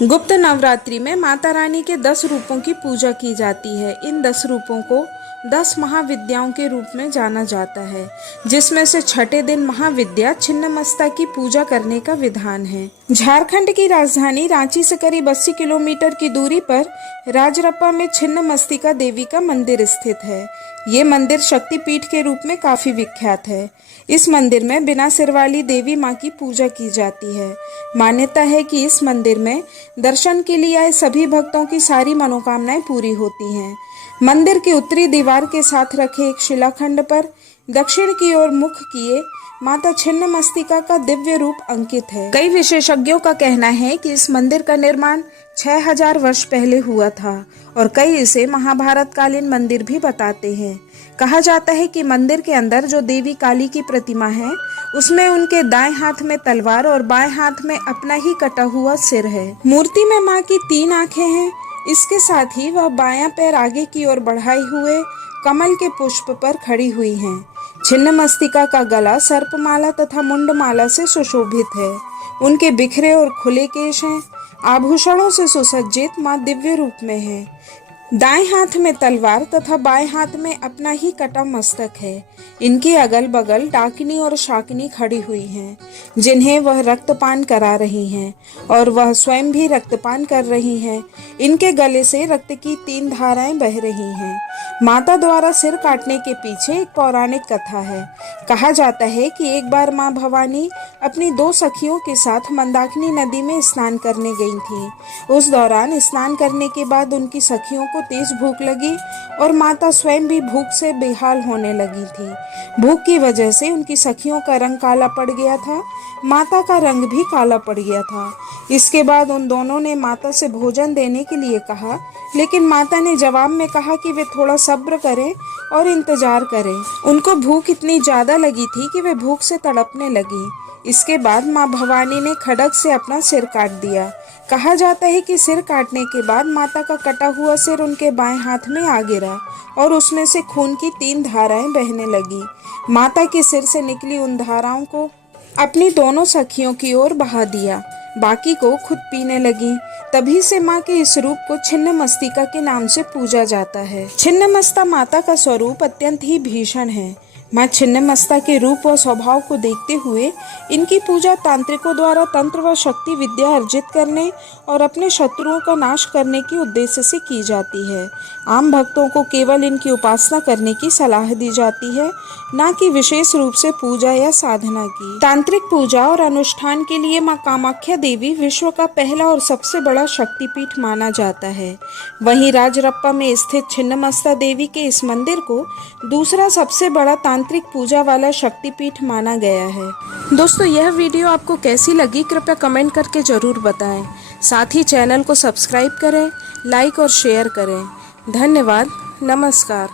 गुप्त नवरात्रि में माता रानी के 10 रूपों की पूजा की जाती है। इन 10 रूपों को 10 महाविद्याओं के रूप में जाना जाता है, जिसमें से छठे दिन महाविद्या छिन्नमस्ता की पूजा करने का विधान है। झारखंड की राजधानी रांची से करीब 80 किलोमीटर की दूरी पर राजरप्पा में छिन्नमस्तिका देवी का मंदिर स्थित है। ये मंदिर शक्तिपीठ के रूप में काफी विख्यात है। इस मंदिर में बिना सिर वाली देवी माँ की पूजा की जाती है। मान्यता है कि इस मंदिर में दर्शन के लिए आए सभी भक्तों की सारी मनोकामनाएं पूरी होती हैं। मंदिर की उत्तरी दीवार के साथ रखे एक शिलाखंड पर दक्षिण की ओर मुख किए माता छिन्नमस्तिका का दिव्य रूप अंकित है। कई विशेषज्ञों का कहना है कि इस मंदिर का निर्माण 6000 वर्ष पहले हुआ था और कई इसे महाभारत कालीन मंदिर भी बताते हैं। कहा जाता है कि मंदिर के अंदर जो देवी काली की प्रतिमा है, उसमें उनके दाएं हाथ में तलवार और बाएं हाथ में अपना ही कटा हुआ सिर है। मूर्ति में माँ की 3 आंखें हैं। इसके साथ ही वह बायां पैर आगे की ओर बढ़ाए हुए कमल के पुष्प पर खड़ी हुई हैं। छिन्नमस्तिका का गला सर्पमाला तथा मुंडमाला से सुशोभित है। उनके बिखरे और खुले केश हैं। आभूषणों से सुसज्जित माँ दिव्य रूप में है। दाएं हाथ में तलवार तथा बाएं हाथ में अपना ही कटा मस्तक है। इनके अगल बगल डाकिनी और शाकिनी खड़ी हुई हैं, जिन्हें वह रक्तपान करा रही हैं और वह स्वयं भी रक्तपान कर रही हैं। इनके गले से रक्त की 3 धाराएं बह रही हैं। माता द्वारा सिर काटने के पीछे एक पौराणिक कथा है। कहा जाता है कि एक बार माँ भवानी अपनी 2 सखियों के साथ मंदाकिनी नदी में स्नान करने गई थी। उस दौरान स्नान करने के बाद उनकी सखियों को तेज भूख लगी और माता स्वयं भी भूख से बेहाल होने लगी थी। भूख की वजह से उनकी सखियों का रंग काला पड़ गया था। माता का रंग भी काला पड़ गया था। इसके बाद उन दोनों ने माता से भोजन देने के लिए कहा, लेकिन माता ने जवाब में कहा कि वे थोड़ा सब्र करें और इंतजार करें। उनको भूख इतनी ज्यादा लगी थी कि वे भूख से तड़पने लगी। इसके बाद माँ भवानी ने खड्ग से अपना सिर काट दिया। कहा जाता है कि सिर काटने के बाद माता का कटा हुआ सिर उनके बाएं हाथ में आ गिरा और उसमें से खून की 3 धाराएं बहने लगी। माता के सिर से निकली उन धाराओं को अपनी दोनों सखियों की ओर बहा दिया, बाकी को खुद पीने लगी। तभी से माँ के इस रूप को छिन्नमस्तिका के नाम से पूजा जाता है। छिन्नमस्ता माता का स्वरूप अत्यंत ही भीषण है। माँ छिन्नमस्ता के रूप व स्वभाव को देखते हुए इनकी पूजा तांत्रिकों द्वारा तंत्र व शक्ति विद्या अर्जित करने और अपने शत्रुओं का नाश करने के उद्देश्य से की जाती है। आम भक्तों को केवल इनकी उपासना करने की सलाह दी जाती है, न कि विशेष रूप से पूजा या साधना की। तांत्रिक पूजा और अनुष्ठान के लिए माँ कामाख्या देवी विश्व का पहला और सबसे बड़ा शक्तिपीठ माना जाता है। वहीं राजरप्पा में स्थित छिन्नमस्ता देवी के इस मंदिर को दूसरा सबसे बड़ा तांत्रिक पूजा वाला शक्तिपीठ माना गया है। दोस्तों, यह वीडियो आपको कैसी लगी कृपया कमेंट करके जरूर बताएं। साथ ही चैनल को सब्सक्राइब करें, लाइक और शेयर करें। धन्यवाद। नमस्कार।